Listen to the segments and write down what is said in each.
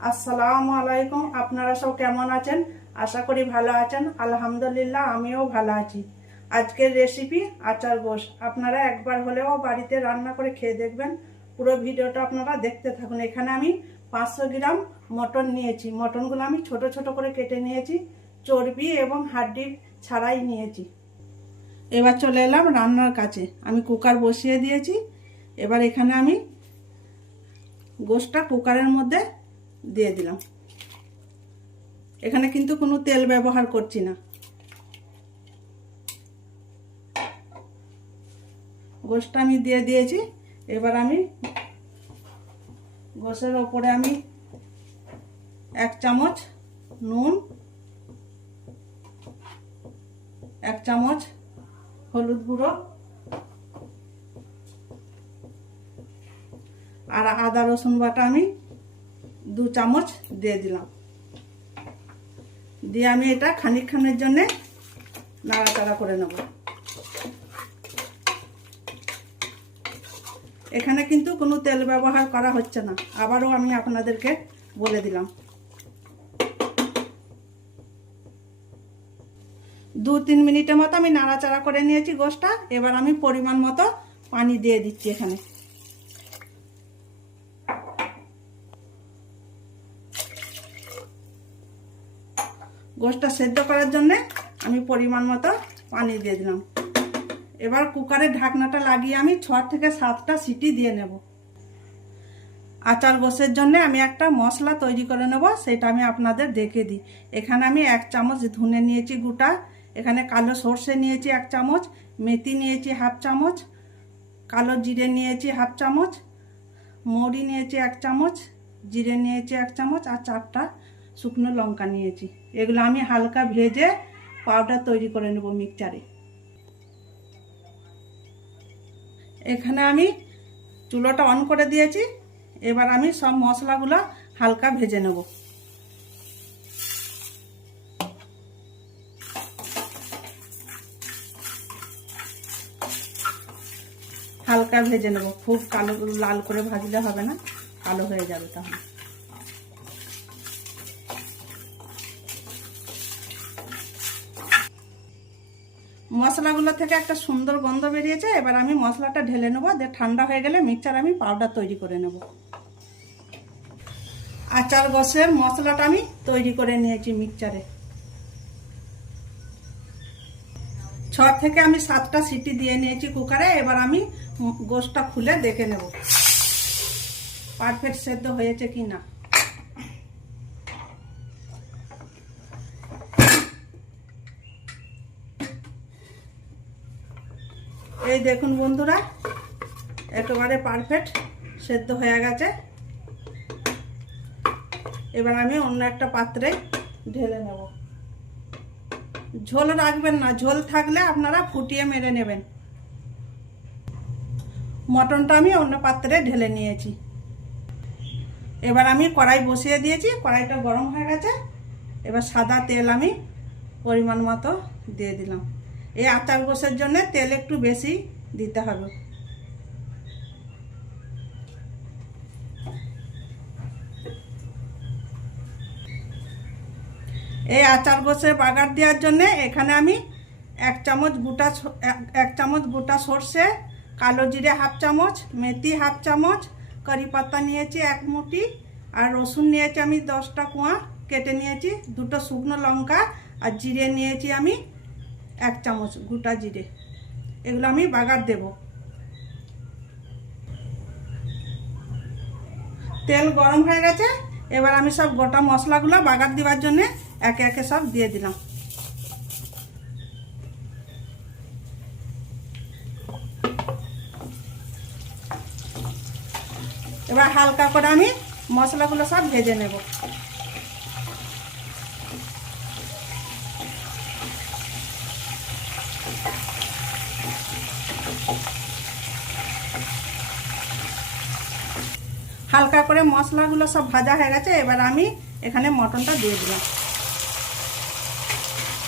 আসসালামু আলাইকুম। আপনারা সব কেমন আছেন? আশা করি ভালো আছেন। আলহামদুলিল্লাহ, আমিও ভালো আছি। আজকের রেসিপি আচার গোশ। আপনারা একবার হলেও বাড়িতে রান্না করে খেয়ে দেখবেন। পুরো ভিডিওটা আপনারা দেখতে থাকুন। এখানে আমি 500 গ্রাম মটন নিয়েছি। মটনগুলো আমি ছোট ছোট করে কেটে নিয়েছি, চর্বি এবং হাড্ডি ছাড়াই নিয়েছি। এবার চলে এলাম রান্নার কাছে। আমি কুকার বসিয়ে দিয়েছি। এবার এখানে আমি গোশটা কুকারের মধ্যে দিয়ে দিলাম। এখানে কিন্তু কোনো তেল ব্যবহার করছি না। গোশটা আমি দিয়ে দিয়েছি। এবার আমি গোশের ওপরে আমি 1 চামচ নুন, 1 চামচ হলুদ গুঁড়ো আর আদা রসুন বাটা আমি 2 চামচ দিয়ে দিলাম। দিয়ে আমি এটা খানিকক্ষণের জন্য নাড়াচাড়া করে নেব। এখানে কিন্তু কোনো তেল ব্যবহার করা হচ্ছে না, আবারও আমি আপনাদেরকে বলে দিলাম। 2-3 মিনিটের মতো আমি নাড়াচাড়া করে নিয়েছি গোশটা। এবার আমি পরিমাণ মতো পানি দিয়ে দিচ্ছি। এখানে গোশটা সেদ্ধ করার জন্য আমি পরিমাণ মতো পানি দিয়ে দিলাম। এবার কুকারের ঢাকনাটা লাগিয়ে আমি 6 থেকে 7টা সিটি দিয়ে নেব। আচার গোশের জন্য আমি একটা মশলা তৈরি করে নেব, সেটা আমি আপনাদের দেখে দিই। এখানে আমি 1 চামচ ধনে নিয়েছি গোটা, এখানে কালো সর্ষে নিয়েছি 1 চামচ, মেথি নিয়েছি 1/2 চামচ, কালো জিরে নিয়েছি 1/2 চামচ, মৌরি নিয়েছি 1 চামচ, জিরে নিয়েছি 1 চামচ আর 4টা শুকনো লঙ্কা নিয়েছি। এগুলো আমি হালকা ভেজে পাউডার তৈরি করে নেব মিক্সচারে। এখানে আমি চুলোটা অন করে দিয়েছি। এবার আমি সব মশলাগুলো হালকা ভেজে নেব। হালকা ভেজে নেব, খুব কালো লাল করে ভাজলে হবে না, কালো হয়ে যাবে তাহলে। মশলাগুলো থেকে একটা সুন্দর গন্ধ বেরিয়েছে। এবার আমি মশলাটা ঢেলে নেবো, দিয়ে ঠান্ডা হয়ে গেলে মিক্সচার আমি পাউডার তৈরি করে নেব। আচার গোশের মশলাটা আমি তৈরি করে নিয়েছি মিক্সচারে। 6 থেকে আমি 7টা সিটি দিয়ে নিয়েছি কুকারে। এবার আমি গোশটা খুলে দেখে নেব পারফেক্ট সেদ্ধ হয়েছে কি না। এই দেখুন বন্ধুরা, একেবারে পারফেক্ট সেদ্ধ হয়ে গেছে। এবার আমি অন্য একটা পাত্রে ঢেলে নেব। ঝোল রাখবেন না, ঝোল থাকলে আপনারা ফুটিয়ে মেরে নেবেন। মটনটা আমি অন্য পাত্রে ঢেলে নিয়েছি। এবার আমি কড়াই বসিয়ে দিয়েছি, কড়াইটা গরম হয়ে গেছে। এবার সাদা তেল আমি পরিমাণ মতো দিয়ে দিলাম। এই আচার গোশের জন্য তেল একটু বেশি দিতে হবে। এই আচার গোশে বাগার দেওয়ার জন্য এখানে আমি 1 চামচ গোটা সর্ষে, কালো জিরে 1/2 চামচ, মেথি 1/2 চামচ, কারি পাতা নিয়েছি 1 মুঠি আর রসুন নিয়েছি আমি 10টা কোয়া কেটে নিয়েছি, 2টো শুকনো লঙ্কা আর জিরে নিয়েছি আমি 1 চামচ গোটা জিরে। এগুলো আমি বাগার দেব। তেল গরম হয়ে গেছে। এবার আমি সব গোটা মশলাগুলো বাগার দেওয়ার জন্য একে একে সব দিয়ে দিলাম। এবার হালকা করে আমি মশলাগুলো সব ভেজে নেব। হালকা করে মশলাগুলো সব ভাজা হয়ে গেছে। এবার আমি এখানে মটনটা দিয়ে দিলাম।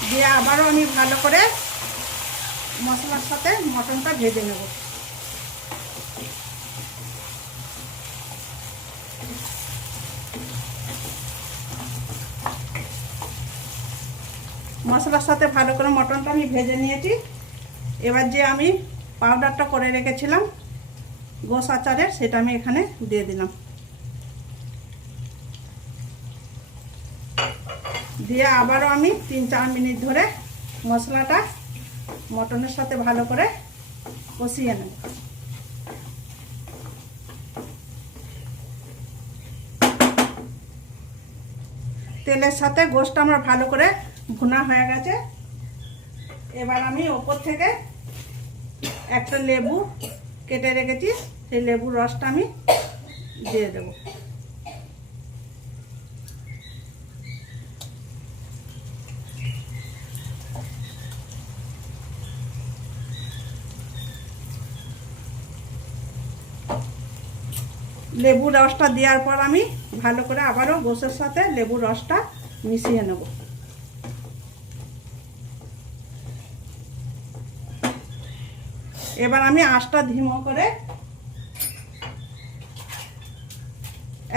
দিয়ে আবারও আমি ভালো করে মশলার সাথে মটনটা ভেজে নেব। মশলার সাথে ভালো করে মটনটা আমি ভেজে নিয়েছি। এবার যে আমি পাউডারটা করে রেখেছিলাম গোশ আচারের, সেটা আমি এখানে দিয়ে দিলাম। দিয়ে আবারও আমি 3-4 মিনিট ধরে মশলাটা মটনের সাথে ভালো করে কষিয়ে নেব। তেলের সাথে গোশটা আমার ভালো করে ভুনা হয়ে গেছে। এবার আমি ওপর থেকে একটা লেবু কেটে রেখেছি, সেই লেবুর রসটা আমি দিয়ে দেব। লেবুর রসটা দেওয়ার পর আমি ভালো করে আবারও গোশের সাথে লেবুর রসটা মিশিয়ে নেব। এবার আমি আঁচটা ধিমো করে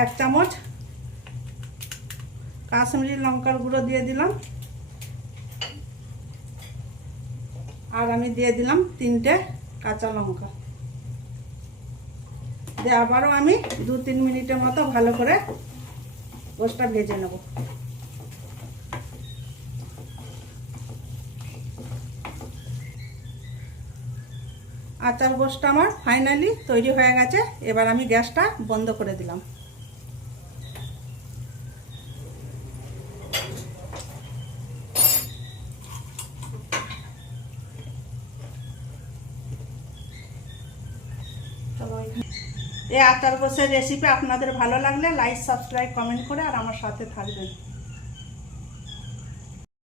1 চামচ কাশ্মীরি লঙ্কার গুঁড়ো দিয়ে দিলাম। আর আমি দিয়ে দিলাম 3টে কাঁচা লঙ্কা। দিয়ে আবারও আমি 2-3 মিনিটের মতো ভালো করে গোশটা ভেজে নেব। আচার গোশটা আমার ফাইনালি তৈরি হয়ে গেছে। এবার আমি গ্যাসটা বন্ধ করে দিলাম। এই আচার গোশের রেসিপি আপনাদের ভালো লাগলে লাইক, সাবস্ক্রাইব, কমেন্ট করে আর আমার সাথে থাকবেন।